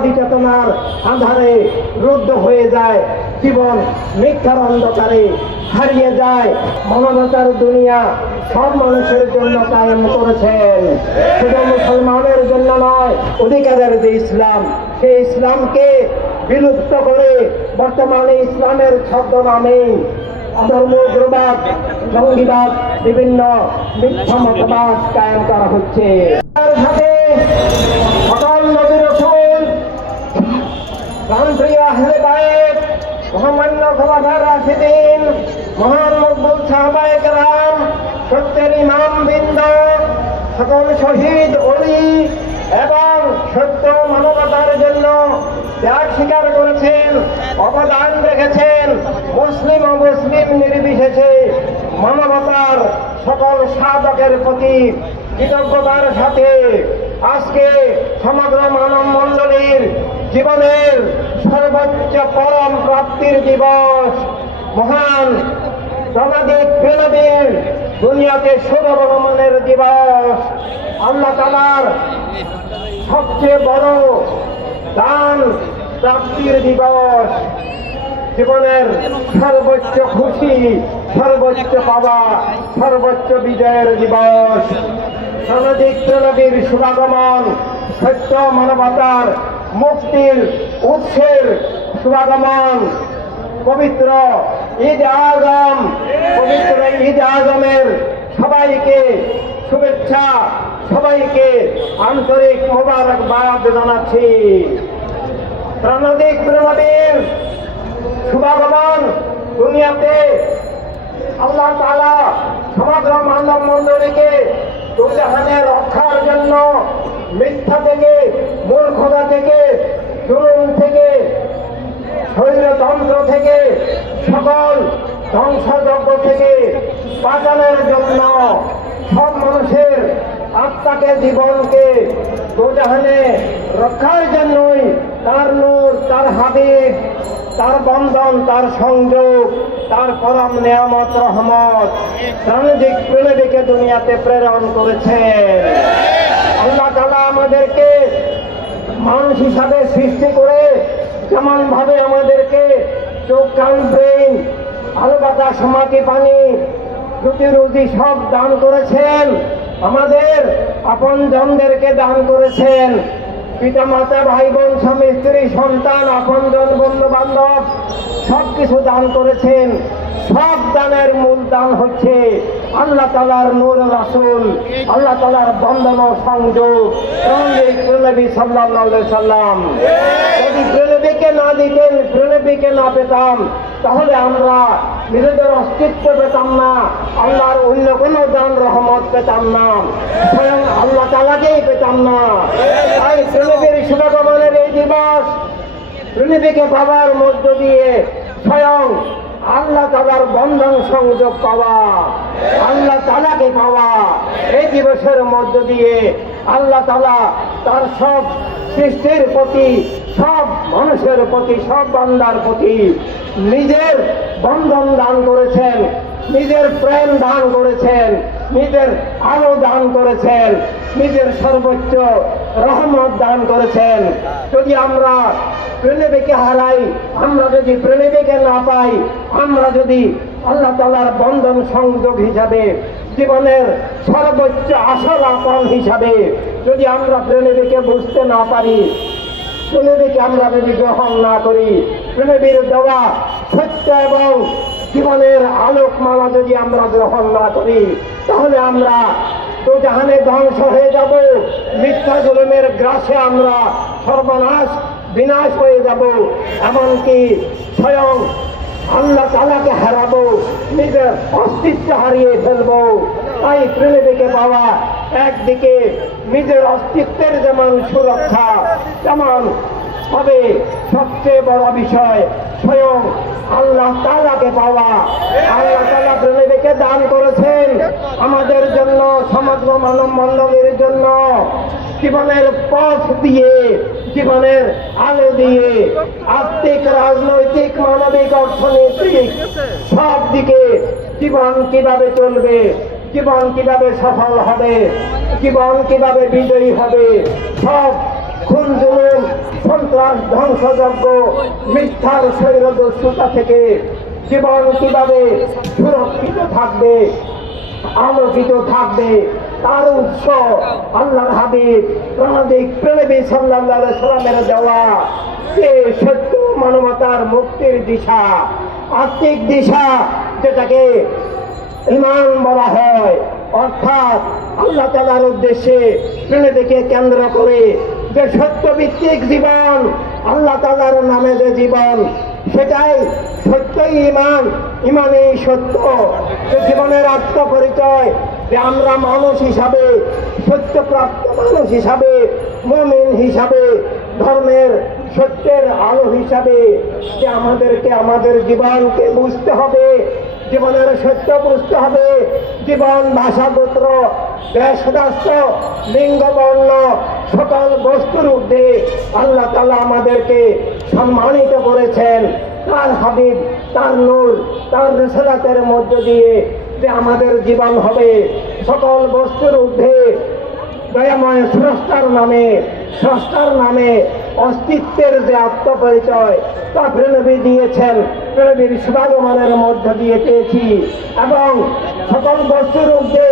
মৌলবাদী চেতনার আধারে রুদ্ধ হয়ে যায়, জীবন মিথ্যার অন্ধকারে হারিয়ে যায়। মানবতার দুনিয়া সব মানুষের জন্য কায়েম করেছেন, শুধু মুসলমানের জন্য নয়। অধিকারের যে ইসলাম, সেই ইসলামকে বিলুপ্ত করে বর্তমানে ইসলামের ছদ্মনামে অধর্মবাদ, জঙ্গিবাদ, বিভিন্ন মিথ্যা মতবাদ কায়েম করা হচ্ছে। সকল নবী রাসূল, প্রাণপ্রিয় আহলে বায়ত, মহামান্য খলিফায়ে রাশিদিন, মহান মকবুল সাহাবায়ে কেরাম, সত্যের ইমাম বৃন্দ, সকল শহীদ ওলি এবং সত্য মানবতার জন্য ত্যাগ স্বীকার করেছেন, অবদান রেখেছেন, মুসলিম অমুসলিম নির্বিশেষে মানবতার সকল সাধকের প্রতি কৃতজ্ঞতার সাথে আজকে সমগ্র মানব মণ্ডলীর জীবনের সর্বোচ্চ পরম প্রাপ্তির দিবস, মহান জনাদিক প্রেরণের দুনিয়াতে শুভ আগমনের দিবস, আল্লাহ তাআলার সবচেয়ে বড় দান প্রাপ্তির দিবস, জীবনের সর্বোচ্চ খুশি, সর্বোচ্চ পাওয়া, সর্বোচ্চ বিজয়ের দিবস। জনাদিক প্রেরণের শুভাগমন, সত্য মানবতার মুক্তির উৎসের শুভাগমন, পবিত্র ঈদ আজম, পবিত্র ঈদ আজমের সবাইকে শুভেচ্ছা, সবাইকে আন্তরিক মোবারকবাদ জানাচ্ছি। প্রাণদিক প্রেরণের শুভাগমন দুনিয়াতে আল্লাহ তাআলা সমগ্র মানব মণ্ডলীকে দুজাহানের রক্ষার জন্য মিথ্যা থেকে, মূর্খতা থেকে, জুলুম থেকে, স্বৈরতন্ত্র থেকে, সকল ধ্বংসযজ্ঞ থেকে বাঁচানোর জন্য সব মানুষের আত্মাকে, জীবনকে দুজাহানে রক্ষার জন্যই তার নূর, তার হাবিব, তার বন্ধন, তার সংযোগ, তার পরম নিয়ামত রহমত প্রাণদিক প্রেরণীকে দুনিয়াতে প্রেরণ করেছেন। আল্লাহ তাআলা আমাদেরকে মানুষ হিসাবে সৃষ্টি করে যেমন ভাবে আমাদেরকে চোখ, কান, ব্রেন, আলো বাতাস, মাটি, পানি, রুটি রুজি সব দান করেছেন, আমাদের আপন জনদেরকে দান করেছেন, পিতা মাতা, ভাই বোন, স্বামী স্ত্রী, সন্তান, আপন জন, বন্ধু বান্ধব সবকিছু দান করেছেন। সব দানের মূল দান হচ্ছে আল্লাহ তাআলার নূর রাসূল, আল্লাহ তাআলার বন্ধন ও সংযোগ নবী সাল্লাল্লাহু আলাইহি সাল্লাম। যদি নবীকে না দিতেন, নবীকে না পেতাম, তাহলে আমরা নিজেদের অস্তিত্ব পেতাম না, আল্লাহর অন্য কোনো দান রহমত পেতাম না, স্বয়ং আল্লাহ তাআলাকেই পেতাম না। তাই নবীর শুভাগমনের এই দিবস, নবীকে পাওয়ার মধ্য দিয়ে স্বয়ং আল্লাহ তাআলার বন্ধন সংযোগ পাওয়া, আল্লাহ তাআলাকে পাওয়া, এই দিবসের মধ্য দিয়ে আল্লাহ তাআলা তার সব সৃষ্টির প্রতি, সব মানুষের প্রতি, সব বান্দার প্রতি নিজের বন্ধন দান করেছেন, নিজের প্রেম দান করেছেন, নিজের আলো দান করেছেন, নিজের সর্বোচ্চ রহমত দান করেছেন। যদি আমরা প্রেরণীকে হারাই, আমরা যদি প্রেরণীকে না পাই, আমরা যদি আল্লাহ তাআলার বন্ধন সংযোগ হিসাবে, জীবনের সর্বোচ্চ আসল আপন হিসাবে যদি আমরা প্রেরণীকে বুঝতে না পারি, প্রেরণীকে আমরা যদি গ্রহণ না করি, প্রেরণীর দেওয়া সত্য এবং জীবনের আলোকমালা যদি আমরা গ্রহণ না করি, তাহলে আমরা তো জাহানে ধ্বংস হয়ে যাব, মিথ্যা জুলুমের গ্রাসে আমরা সর্বনাশ, বিনাশ হয়ে যাব, এমনকি স্বয়ং আল্লাহ তাআলাকে হারাবো, নিজের অস্তিত্ব হারিয়ে ফেলবো। তাই প্রেরণীকে পাওয়া একদিকে নিজের অস্তিত্বের যেমন সুরক্ষা, তেমন হবে সবচেয়ে বড় বিষয় স্বয়ং আল্লাহ তাআলাকে পাওয়া। আল্লাহ তাআলা প্রেরণীকে দান করেছেন আমাদের জন্য, সমগ্র মানব মণ্ডলীর জন্য, জীবনের পথ দিয়ে, জীবনের আলো দিয়ে, আর্থিক, রাজনৈতিক, মানবিক, অর্থনৈতিক সব দিকে জীবন কিভাবে চলবে, জীবন কিভাবে সফল হবে, জীবন কিভাবে বিজয়ী হবে, সব খুন, জুলুম, সন্ত্রাস সন্ত্রাস ধ্বংসযজ্ঞ মিথ্যার স্বৈরদস্যুতা থেকে জীবন কিভাবে সুরক্ষিত থাকবে, আলোকিত থাকবে, তার উৎস আল্লাহর হাবিব প্রাণাদিক প্রেনবী সাল্লাল্লাহু আলাইহি সাল্লামের দেওয়া যে সত্য মানবতার মুক্তির দিশা, আত্মিক দিশা, যেটাকে ঈমান বলা হয়, অর্থাৎ আল্লাহ তাআলার উদ্দেশ্যে প্রেনবীকে কেন্দ্র করে যে সত্যভিত্তিক জীবন, আল্লাহ তাআলার নামে যে জীবন, সেটাই সত্যই ঈমান। ঈমানেই সত্য। যে জীবনের আত্মপরিচয়, যে আমরা মানুষ হিসাবে, সত্যপ্রাপ্ত মানুষ হিসাবে, মুমিন হিসাবে, ধর্মের সত্যের আলো হিসাবে, যে আমাদেরকে আমাদের জীবনকে বুঝতে হবে, জীবনের সত্য বুঝতে হবে। জীবন, ভাষা, গোত্র, দেশ, রাষ্ট্র, লিঙ্গ, বর্ণ সকল বস্তুর ঊর্ধ্বে আল্লাহ তাআলা আমাদেরকে সম্মানিত করেছেন তার হাবিব, তার নূর, তার রিসালাতের মধ্য দিয়ে। যে আমাদের জীবন হবে সকল বস্তুর ঊর্ধ্বে দয়াময় স্রষ্টার নামে অস্তিত্বের যে আত্মপরিচয় তা প্রেনবী দিয়েছেন, প্রেনবীর শুভাগমনের মধ্য দিয়ে পেয়েছি। এবং সকল বস্তুর ঊর্ধ্বে,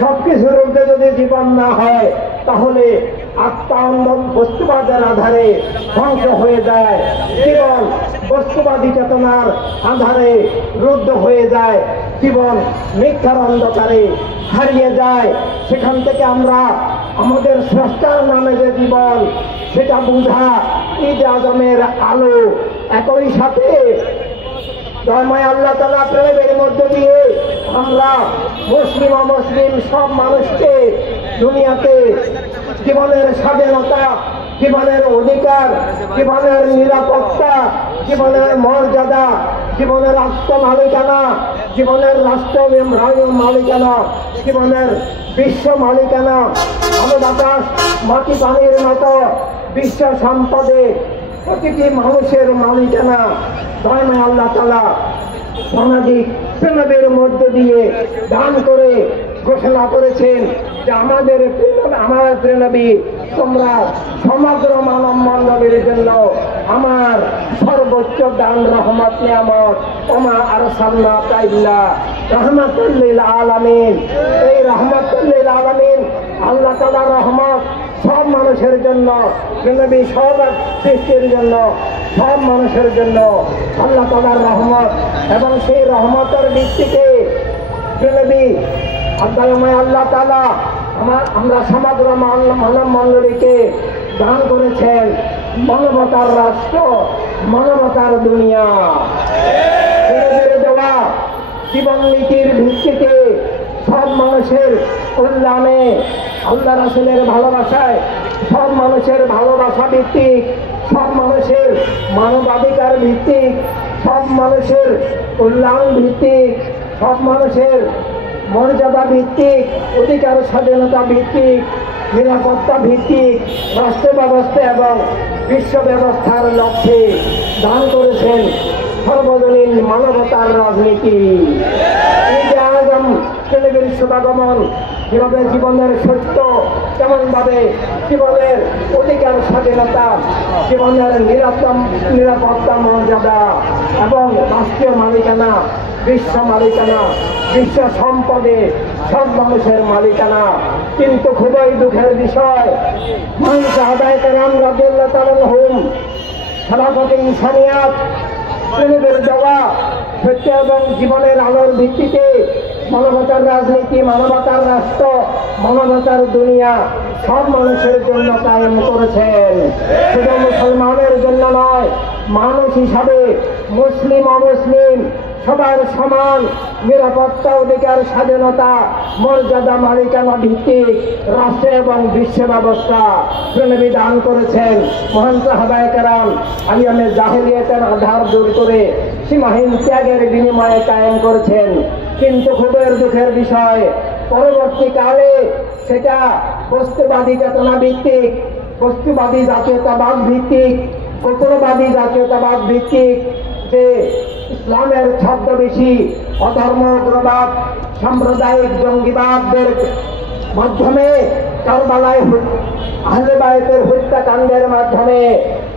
সবকিছুর ঊর্ধ্বে যদি জীবন না হয়, তাহলে আত্মা বস্তুবাদের আধারে ধ্বংস হয়ে যায়, জীবন বস্তুবাদী চেতনার আধারে রুদ্ধ হয়ে যায়, জীবন মিথ্যার অন্ধকারে হারিয়ে যায়। সেখান থেকে আমরা আমাদের স্রষ্টার নামে যে জীবন, সেটা বুঝা ঈদ আজমের আলো। একই সাথে দয়াময় আল্লাহ তাআলা প্রেমের মধ্য দিয়ে আমরা মুসলিম অমুসলিম সব মানুষকে দুনিয়াতে জীবনের স্বাধীনতা, জীবনের অধিকার, জীবনের নিরাপত্তা, জীবনের মর্যাদা, জীবনের আত্মমালিকানা, জীবনের রাষ্ট্র মালিকানা, জীবনের বিশ্ব মালিকানা, আলো বাতাস মাটি পানির মতো বিশ্ব সম্পদে প্রতিটি মানুষের মালিকানা দয়াময় আল্লাহ তাআলা অনাদিক প্রেমের মধ্য দিয়ে দান করে ঘোষণা করেছেন যে আমার প্রেনবী, তোমরা সমগ্র মানব মণ্ডলীর জন্য আমার সর্বোচ্চ দান রহমত নিয়ামত, ওমা আরসালনাকা ইল্লা রাহমাতাল লিল আলামিন। এই রাহমাতুল লিল আলামিন আল্লাহ তাআলার রহমত সব মানুষের জন্য, প্রেনবী সব সৃষ্টির জন্য, সব মানুষের জন্য আল্লাহ তাআলার রহমত। এবং সেই রহমতের ভিত্তিতে প্রেনবী দয়াময় আল্লাহ তাআলা আমরা সমগ্র মানব মণ্ডলীকে দান করেছেন মানবতার রাষ্ট্র, মানবতার দুনিয়া। প্রেনবীর দেওয়া জীবন নীতির ভিত্তিতে সব মানুষের কল্যাণে, আল্লাহ রাসূলের ভালোবাসায়, সব মানুষের ভালোবাসা ভিত্তিক, সব মানুষের মানবাধিকার ভিত্তিক, সব মানুষের কল্যাণ ভিত্তিক, সব মানুষের মর্যাদা ভিত্তিক, অধিকার স্বাধীনতা ভিত্তিক, নিরাপত্তা ভিত্তিক রাষ্ট্র ব্যবস্থা এবং বিশ্ব ব্যবস্থার লক্ষ্যে দান করেছেন সর্বজনীন মানবতার রাজনীতি। ঈদে আজম প্রেনবীর শুভাগমন কিভাবে জীবনের সত্য, কেমনভাবে জীবনের অধিকার স্বাধীনতা, জীবনের নিরাপত্তা মর্যাদা এবং রাষ্ট্রীয় মালিকানা, বিশ্ব মালিকানা, বিশ্ব সম্পদে সব মানুষের মালিকানা। কিন্তু খুবই দুঃখের বিষয়, সাহাবায়ে কেরাম রাদিয়াল্লাহু তাআলা আনহুম খেলাফতে ইনসানিয়াত প্রেনবীর দেওয়া সত্য এবং জীবনের আলোর ভিত্তিতে মানবতার রাজনীতি, মানবতার রাষ্ট্র, মানবতার দুনিয়া সব মানুষের জন্য কায়েম করেছেন। শুধু মুসলমানের জন্য নয়, মানুষ হিসাবে মুসলিম অমুসলিম সবার সমান নিরাপত্তা, অধিকার, স্বাধীনতা, মর্যাদা, মালিকানা ভিত্তিক রাষ্ট্র এবং বিশ্ব ব্যবস্থা প্রেনবী দান করেছেন। মহান সাহাবায়ে কেরাম আইয়ামে জাহেলিয়াতের আধার দূর করে সীমাহীন ত্যাগের বিনিময়ে কায়েম করেছেন। কিন্তু খুবই দুঃখের বিষয়, পরবর্তীকালে সেটা বস্তুবাদী চেতনা ভিত্তিক, বস্তুবাদী জাতীয়তাবাদ ভিত্তিক, গোত্রবাদী জাতীয়তাবাদ ভিত্তিক, যে ইসলামের ছদ্মবেশী অধর্ম, উগ্রবাদ, সাম্প্রদায়িক জঙ্গিবাদের মাধ্যমে কারবালায় আহলে বায়তের হত্যাকাণ্ডের মাধ্যমে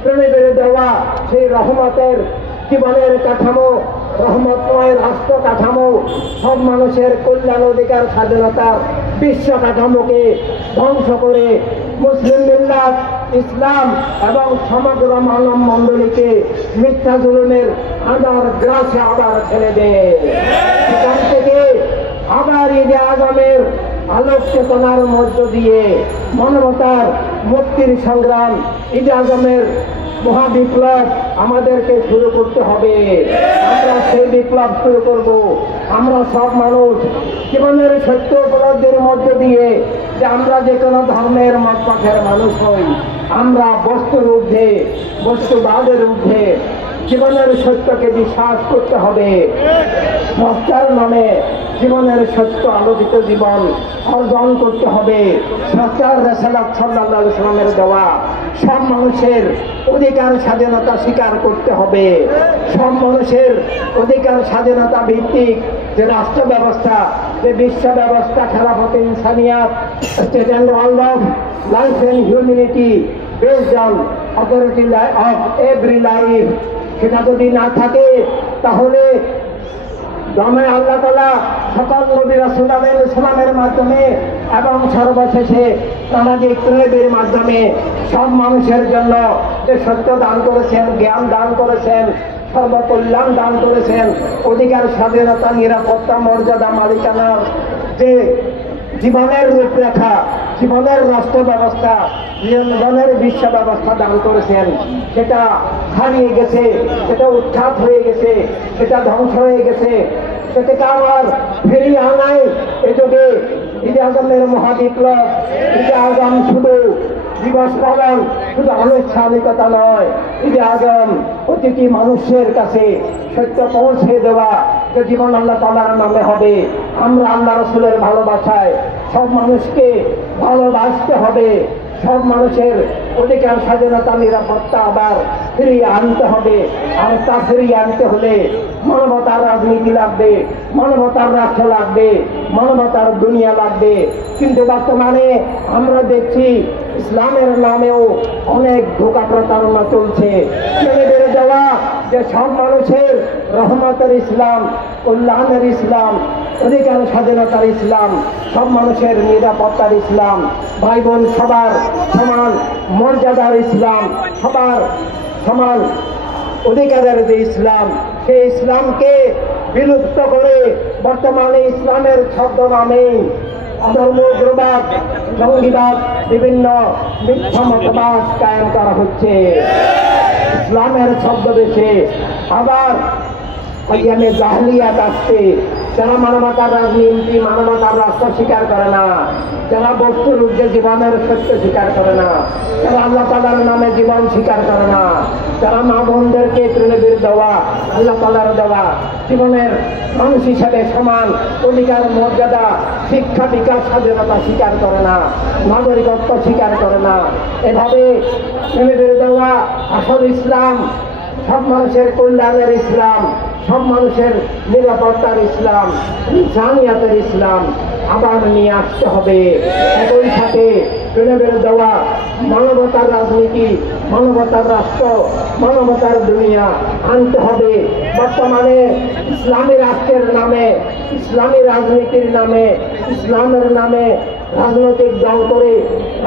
প্রেমে দেওয়া সেই রহমতের জীবনের কাঠামো, রহমতময় রাষ্ট্র কাঠামো, সব মানুষের কল্যাণ, অধিকার, স্বাধীনতার বিশ্ব কাঠামোকে ধ্বংস করে মুসলিম মিল্লাত, ইসলাম এবং সমগ্র মানব মণ্ডলীকে মিথ্যা জুলুমের আদার গ্রাসে আবার ছেড়ে দেয়। সেখান থেকে আবার ঈদে আজমের আলোক চেতনার মধ্য দিয়ে মানবতার মুক্তির সংগ্রাম, ঈদে আজমের মহাবিপ্লব আমাদেরকে শুরু করতে হবে। আমরা সেই বিপ্লব শুরু করব। আমরা সব মানুষ জীবনের সত্য উপলব্ধির মধ্য দিয়ে যে আমরা যে কোনো ধর্মের মতপথের মানুষ হই, আমরা বস্তুর ঊর্ধ্বে, বস্তুবাদের ঊর্ধ্বে জীবনের সত্যকে বিশ্বাস করতে হবে। সত্যার নামে জীবনের সত্য আলোকিত জীবন অর্জন করতে হবে। সত্যার রাসূলুল্লাহ সাল্লাল্লাহু আলাইহি ওয়াসাল্লামের দেওয়া সব মানুষের অধিকার স্বাধীনতা স্বীকার করতে হবে। সব মানুষের অধিকার স্বাধীনতা ভিত্তিক যে রাষ্ট্র ব্যবস্থা, যে বিশ্ব ব্যবস্থা, খেলাফতে ইনসানিয়াত, state of life and humanity based on authority of every life, সেটা যদি না থাকে তাহলে আল্লাহ তাআলা সকল নবী রাসূল আলাইহিস সালামের মাধ্যমে এবং সর্বশেষে সামাজিক প্রয়োগের মাধ্যমে সব মানুষের জন্য যে সত্য দান করেছেন, জ্ঞান দান করেছেন, সর্বকল্যাণ দান করেছেন, অধিকার, স্বাধীনতা, নিরাপত্তা, মর্যাদা, মালিকানার যে জীবনের রূপরেখা, জীবনের রাষ্ট্র ব্যবস্থা, জীবনের বিশ্ব ব্যবস্থা দান করেছেন, সেটা হারিয়ে গেছে, সেটা উৎখাত হয়ে গেছে, সেটা ধ্বংস হয়ে গেছে। সেটাকে আবার ফিরিয়ে আনাই এ যুগে ঈদে আজমের মহাবিপ্লব। ঈদে আজম শুধু দিবস পালন, শুধু আনুষ্ঠানিকতা নয়, ঈদে আজম প্রতিটি মানুষের কাছে সত্য পৌঁছে দেওয়া যে জীবন আল্লাহ তাআলার নামে হবে। আমরা আল্লাহ রাসূলের ভালোবাসায় সব মানুষকে ভালোবাসতে হবে। সব মানুষের অধিকার, স্বাধীনতা, নিরাপত্তা আবার ফিরিয়ে আনতে হবে। আর তা ফিরিয়ে আনতে হলে মানবতার রাজনীতি লাগবে, মানবতার রাষ্ট্র লাগবে, মানবতার দুনিয়া লাগবে। কিন্তু বর্তমানে আমরা দেখছি ইসলামের নামেও অনেক ধোঁকা প্রতারণা চলছে। ছেড়ে বেড়ে যাওয়া যে সব মানুষের রহমতের ইসলাম, কল্যাণের ইসলাম, অধিকার স্বাধীনতার ইসলাম, সব মানুষের নিরাপত্তার ইসলাম, ভাই বোন সবার সমান মর্যাদার ইসলাম, সবার সমান অধিকারের যে ইসলাম, সেই ইসলামকে বিলুপ্ত করে বর্তমানে ইসলামের ছদ্মনামে অধর্মবাদ, জঙ্গিবাদ, বিভিন্ন মিথ্যা মতবাদ কায়েম করা হচ্ছে। ইসলামের ছদ্মবেশে আবার আইয়ামে জাহলিয়াত আসছে। যারা মানবতার রাজনীতি, মানবতার রাষ্ট্র স্বীকার করে না, যারা বস্তুর ঊর্ধ্বে জীবনের সত্য স্বীকার করে না, যারা আল্লাহ তাআলার নামে জীবন স্বীকার করে না, যারা মা বোনদেরকে তৃণবীর দেওয়া, আল্লাহ তাআলার দেওয়া জীবনের মানুষ হিসেবে সমান অধিকার, মর্যাদা, শিক্ষা, বিকাশ, স্বাধীনতা স্বীকার করে না, নাগরিকত্ব স্বীকার করে না, এভাবে তৃণবীর দেওয়া আসল ইসলাম, সব মানুষের কল্যাণের ইসলাম, সব মানুষের নিরাপত্তার ইসলাম, জানিয়াতের ইসলাম আবার নিয়ে আসতে হবে। একই সাথে প্রেমের দেওয়া মানবতার রাজনীতি, মানবতার রাষ্ট্র, মানবতার দুনিয়া আনতে হবে। বর্তমানে ইসলামী রাষ্ট্রের নামে, ইসলামী রাজনীতির নামে, ইসলামের নামে রাজনৈতিক দল করে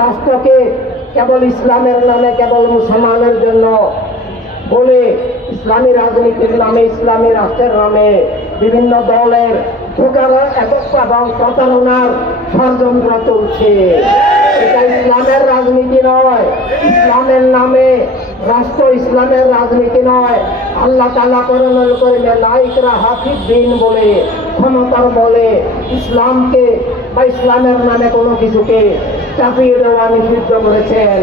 রাষ্ট্রকে কেবল ইসলামের নামে, কেবল মুসলমানের জন্য বলে ইসলামী রাজনীতির নামে, ইসলামী রাষ্ট্রের নামে বিভিন্ন দলের ধোঁকার এবং প্রতারণার ষড়যন্ত্র চলছে। এটা ইসলামের রাজনীতি নয়, ইসলামের নামে রাষ্ট্র, ইসলামের রাজনীতি নয়। আল্লাহ তাআলা কোরআনুল কারীমে লা ইকরাহা ফিদ-দীন বলে, ক্ষমতার বলে ইসলামকে বা ইসলামের নামে কোনো কিছুকে চাপিয়ে দেওয়া নিষিদ্ধ করেছেন।